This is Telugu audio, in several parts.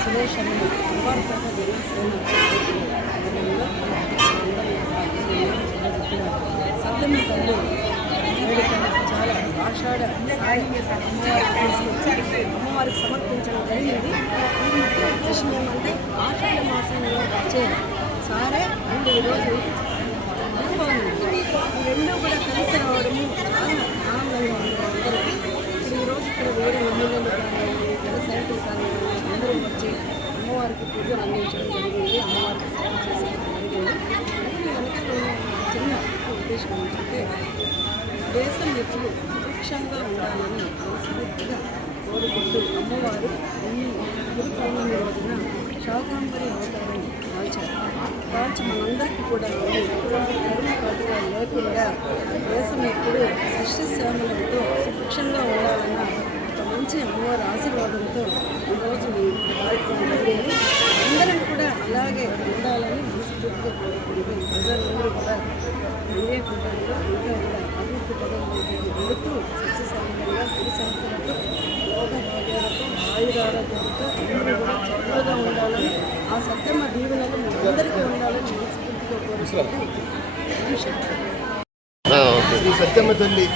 సురేష్ అనే అమ్మారిపేట జనసేన ఆధ్వర్యంలో తల్లి చాలా ఆషాఢ అమ్మవారికి తీసుకొచ్చి అమ్మవారికి సమర్పించడం జరిగింది. విషయం ఏమంటే ఆషాఢ మాసంలో వచ్చే సారే అండ్ ఈరోజు అనుభవం ఈ రెండు కూడా కలిసి రావడము చాలా ఆనందంగా ఉంది అందరికీ ఇప్పుడు ఈరోజు ఇక్కడ వేరే ఎమ్మెల్యేలు కానివ్వండి జన సైనికులు అందరూ వచ్చి అమ్మవారికి పూజలు అందించడం జరిగింది. అమ్మవారికి సేవ చేసుకోవడం జరిగింది. వెనక చిన్న ఉద్దేశం ఏంటంటే దేశం ఎప్పుడు సురక్షంగా ఉండాలని మనస్ఫూర్తిగా కోరుకుంటూ అమ్మవారు ఈ గురు పౌర్ణమి రోజున శాకాంబరి అవతారం కాల్చారు. కాల్చి మనందరికీ కూడా ఎటువంటి కరుణ కట్టుగా లేకుండా దేశం ఎప్పుడు సస్యశ్యామలతో సురక్షంగా ఉండాలన్న ఒక మంచి అమ్మవారి ఆశీర్వాదంతో ఈరోజు ఈ కార్యక్రమం జరిగింది అందరం కూడా అలాగే ఉండాలని మనస్ఫూర్తిగా కోరుకుంటూ ప్రజలందరూ కూడా ఎన్ఏ కూటమిలో ఇంకా కూడా అభివృద్ధి వెళుతూ సిరి ఆయురారోగ్యాలతో అందరూ కూడా చక్కగా ఉండాలని ఆ సత్యమ్మ దీవెనలు అందరికీ ఉండాలని మనస్ఫూర్తిగా కోరుకుంటూ శ్రీ సత్యమ్మ తల్లి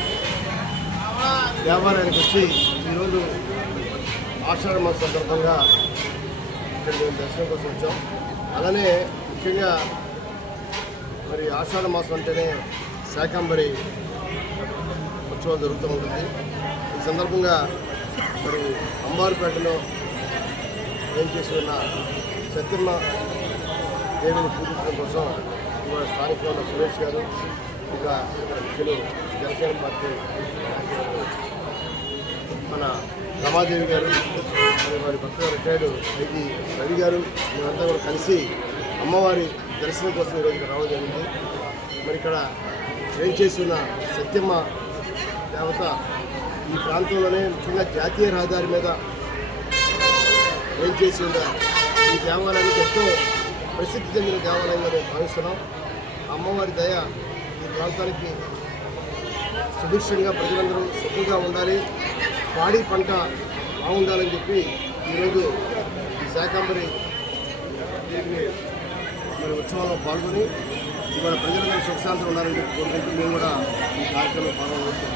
దేవాలయానికి వచ్చి ఈరోజు ఆషాఢ మాస సందర్భంగా ఇక్కడ మేము దర్శనం కోసం వచ్చాం. అలానే ముఖ్యంగా మరి ఆషాఢ మాసం అంటేనే శాకాంబరి ఉత్సవం జరుగుతూ ఉంటుంది. ఈ సందర్భంగా మరి అమ్మారుపేటలో ఏం చేసి ఉన్న సత్యమ్మ దేవిని పూజించడం కోసం ఇవాళ స్థానికంగా ఉన్న సురేష్ గారు ఇంకా ముఖ్యులు జనసేన పార్టీ మన రమాదేవి గారు మరి వారి భక్తుల రిటైర్డ్ ఐజీ రవి గారు మేమంతా కూడా కలిసి అమ్మవారి దర్శనం కోసం ఈరోజు రావడం జరిగింది. మరి ఇక్కడ ఏం చేస్తున్న సత్యమ్మ దేవత ఈ ప్రాంతంలోనే ముఖ్యంగా జాతీయ రహదారి మీద ఏం చేసి ఉందా ఈ దేవాలయానికి ఎంతో ప్రసిద్ధి చెందిన దేవాలయంగా మేము భావిస్తున్నాం. అమ్మవారి దయ ఈ ప్రాంతానికి సుభిక్షంగా ప్రజలందరూ సుఖంగా ఉండాలి. పాడి పంట బాగుండాలని చెప్పి ఈరోజు ఈ శాకాంబరి దీన్ని మరి ఉత్సవంలో పాల్గొని ఇవాళ ప్రజలందరూ సుఖశాంతులు ఉండాలని చెప్పి కోరుకుంటూ మేము కూడా ఈ కార్యక్రమంలో పాల్గొనవచ్చు